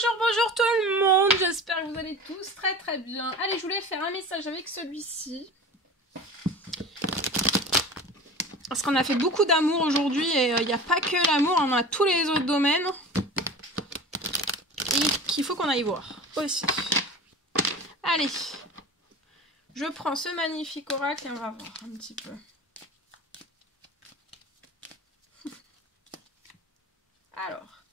Bonjour, bonjour tout le monde, j'espère que vous allez tous très bien. Allez, je voulais faire un message avec celui-ci. Parce qu'on a fait beaucoup d'amour aujourd'hui et il n'y a pas que l'amour, on a tous les autres domaines. Et qu'il faut qu'on aille voir aussi. Allez, je prends ce magnifique oracle et on va voir un petit peu. Alors,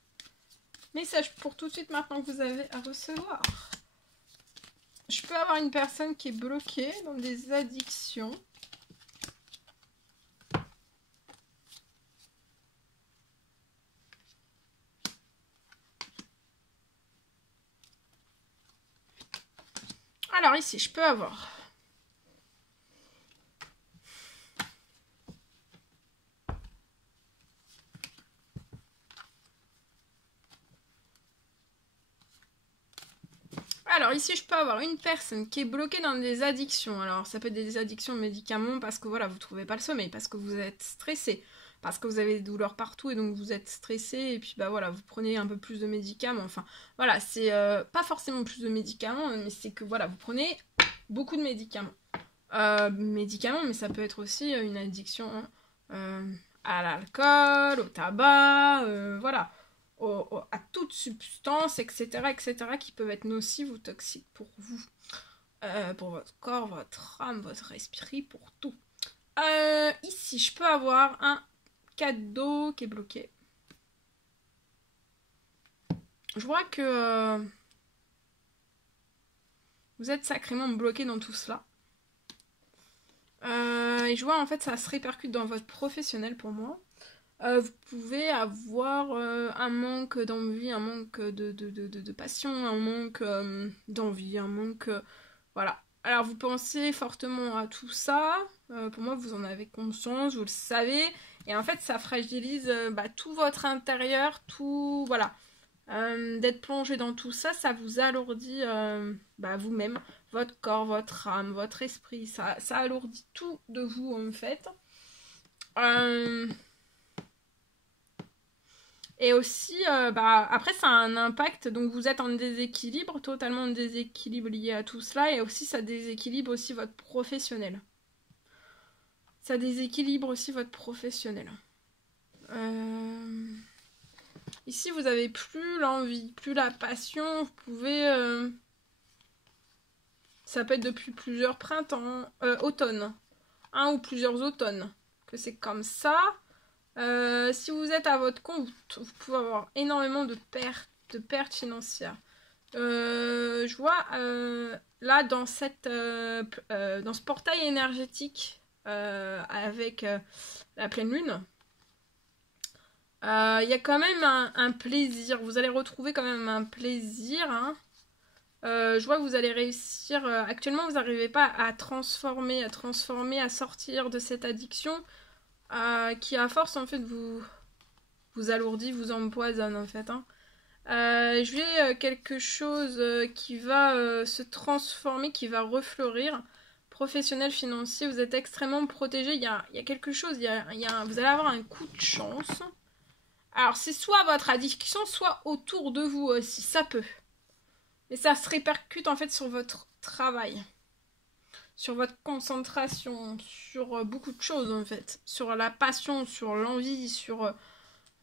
message pour tout de suite maintenant que vous avez à recevoir. Je peux avoir une personne qui est bloquée dans des addictions. Alors ici, je peux avoir... Alors ici, je peux avoir une personne qui est bloquée dans des addictions. Alors ça peut être des addictions aux médicaments parce que voilà, vous ne trouvez pas le sommeil, parce que vous êtes stressé, parce que vous avez des douleurs partout et donc vous êtes stressé et puis bah voilà, vous prenez un peu plus de médicaments. Enfin voilà, c'est pas forcément plus de médicaments, mais c'est que voilà, vous prenez beaucoup de médicaments. Mais ça peut être aussi une addiction à l'alcool, au tabac, voilà. À toute substance, etc., qui peuvent être nocives ou toxiques pour vous, pour votre corps, votre âme, votre esprit, pour tout. Ici, je peux avoir un cadeau qui est bloqué. Je vois que vous êtes sacrément bloqué dans tout cela. Et je vois en fait ça se répercute dans votre professionnel pour moi. Vous pouvez avoir un manque d'envie, un manque de passion, un manque d'envie, un manque... voilà. Alors vous pensez fortement à tout ça, pour moi vous en avez conscience, vous le savez, et en fait ça fragilise tout votre intérieur, tout... voilà. D'être plongé dans tout ça, ça vous alourdit vous-même, votre corps, votre âme, votre esprit, ça alourdit tout de vous en fait. Et aussi, après ça a un impact, donc vous êtes en déséquilibre, totalement en déséquilibre lié à tout cela, et aussi ça déséquilibre aussi votre professionnel. Ça déséquilibre aussi votre professionnel. Ici vous avez plus l'envie, plus la passion, vous pouvez... ça peut être depuis plusieurs printemps, automne, un ou plusieurs automnes, que c'est comme ça. Si vous êtes à votre compte, vous pouvez avoir énormément de pertes financières. Je vois là dans ce portail énergétique avec la pleine lune, il y a quand même un plaisir. Vous allez retrouver quand même un plaisir. Hein. Je vois que vous allez réussir. Actuellement, vous n'arrivez pas à transformer, à sortir de cette addiction. Qui à force en fait vous alourdit, vous empoisonne en fait. Hein. Je vais quelque chose qui va se transformer, qui va refleurir. Professionnel, financier, vous êtes extrêmement protégé. Il y a quelque chose, vous allez avoir un coup de chance. Alors c'est soit votre addiction, soit autour de vous aussi, ça peut. Mais ça se répercute en fait sur votre travail. Sur votre concentration, sur beaucoup de choses en fait, sur la passion, sur l'envie, sur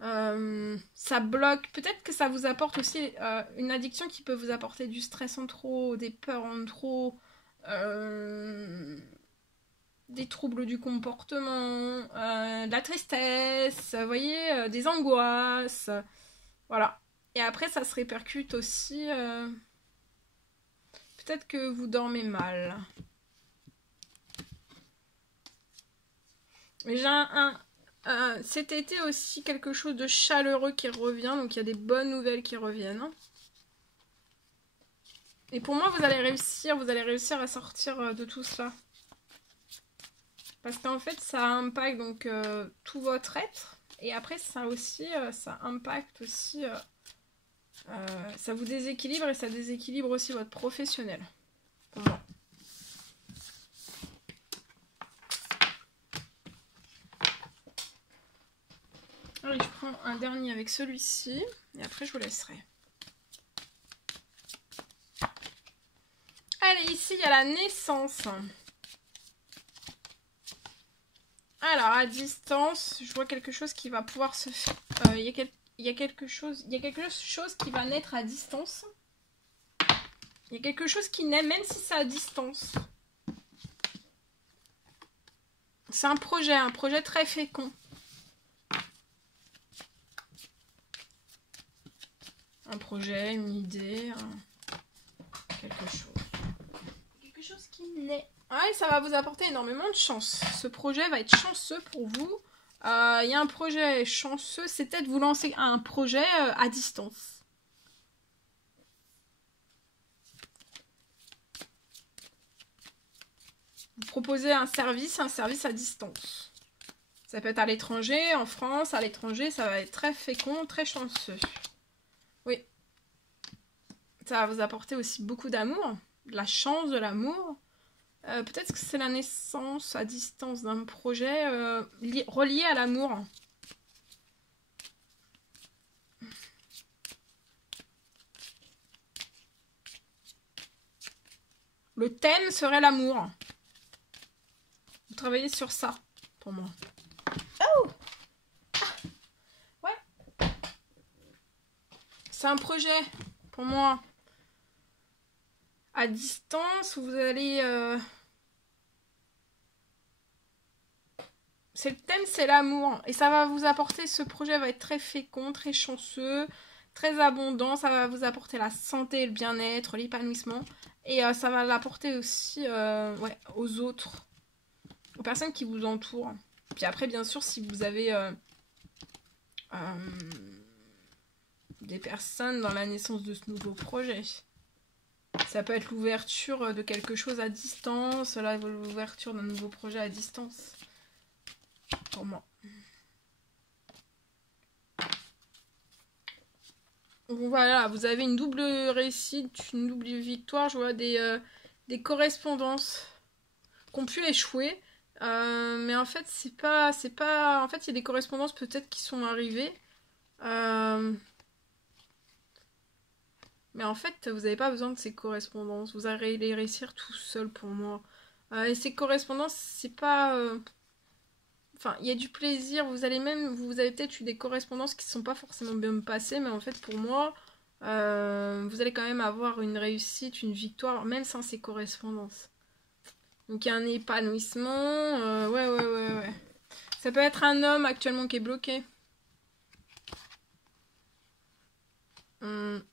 ça bloque. Peut-être que ça vous apporte aussi une addiction qui peut vous apporter du stress en trop, des peurs en trop, des troubles du comportement, de la tristesse, vous voyez, des angoisses, voilà. Et après ça se répercute aussi, peut-être que vous dormez mal. J'ai cet été aussi quelque chose de chaleureux qui revient, donc il y a des bonnes nouvelles qui reviennent. Et pour moi, vous allez réussir à sortir de tout cela. Parce qu'en fait, ça impacte donc tout votre être. Et après, ça aussi, ça impacte aussi... ça vous déséquilibre et ça déséquilibre aussi votre professionnel. Pour moi. Allez, je prends un dernier avec celui-ci. Et après, je vous laisserai. ici, il y a la naissance. Alors, à distance, je vois quelque chose qui va pouvoir se faire. Il y a quelque chose qui va naître à distance. Il y a quelque chose qui naît, même si c'est à distance. C'est un projet très fécond. Un projet, une idée, quelque chose. Quelque chose qui naît. Ah, et ça va vous apporter énormément de chance. Ce projet va être chanceux pour vous. Il y a un projet chanceux, c'est peut-être vous lancer un projet à distance. Vous proposez un service à distance. Ça peut être à l'étranger, en France, à l'étranger, ça va être très fécond, très chanceux. Oui. Ça va vous apporter aussi beaucoup d'amour, de la chance, de l'amour. Peut-être que c'est la naissance à distance d'un projet relié à l'amour. Le thème serait l'amour. Vous travaillez sur ça, pour moi. Oh! Ouais. C'est un projet, pour moi, à distance, où vous allez... C'est le thème, c'est l'amour. Et ça va vous apporter, ce projet va être très fécond, très chanceux, très abondant. Ça va vous apporter la santé, le bien-être, l'épanouissement. Et ça va l'apporter aussi ouais, aux autres, aux personnes qui vous entourent. Puis après, bien sûr, si vous avez des personnes dans la naissance de ce nouveau projet, ça peut être l'ouverture de quelque chose à distance, l'ouverture d'un nouveau projet à distance. Pour moi. Donc voilà, vous avez une double réussite, une double victoire. Je vois des correspondances qui ont pu échouer. Mais en fait, c'est pas... En fait, il y a des correspondances peut-être qui sont arrivées. Mais en fait, vous n'avez pas besoin de ces correspondances. Vous allez les réussir tout seul pour moi. Et ces correspondances, c'est pas... Enfin, il y a du plaisir. Vous avez peut-être eu des correspondances qui ne sont pas forcément bien passées. Mais en fait, pour moi, vous allez quand même avoir une réussite, une victoire, même sans ces correspondances. Donc, il y a un épanouissement. Ouais. Ça peut être un homme actuellement qui est bloqué. Il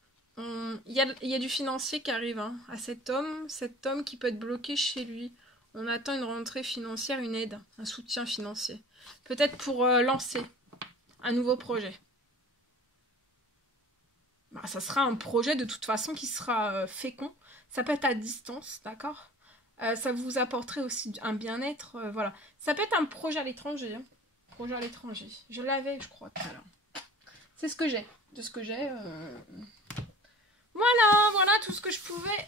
y a du financier qui arrive hein, à cet homme qui peut être bloqué chez lui. On attend une rentrée financière, une aide, un soutien financier. Peut-être pour lancer un nouveau projet. Bah, ça sera un projet de toute façon qui sera fécond. Ça peut être à distance, d'accord ça vous apporterait aussi un bien-être, voilà. Ça peut être un projet à l'étranger. Hein. Projet à l'étranger. Je l'avais, je crois, tout à l'heure. C'est ce que j'ai. De ce que j'ai... Voilà tout ce que je pouvais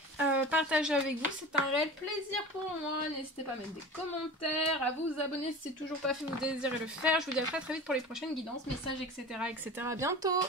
partager avec vous. C'est un réel plaisir pour moi. N'hésitez pas à mettre des commentaires, à vous abonner si c'est toujours pas fait, vous désirez le faire. Je vous dis à très vite pour les prochaines guidances, messages, etc. À bientôt.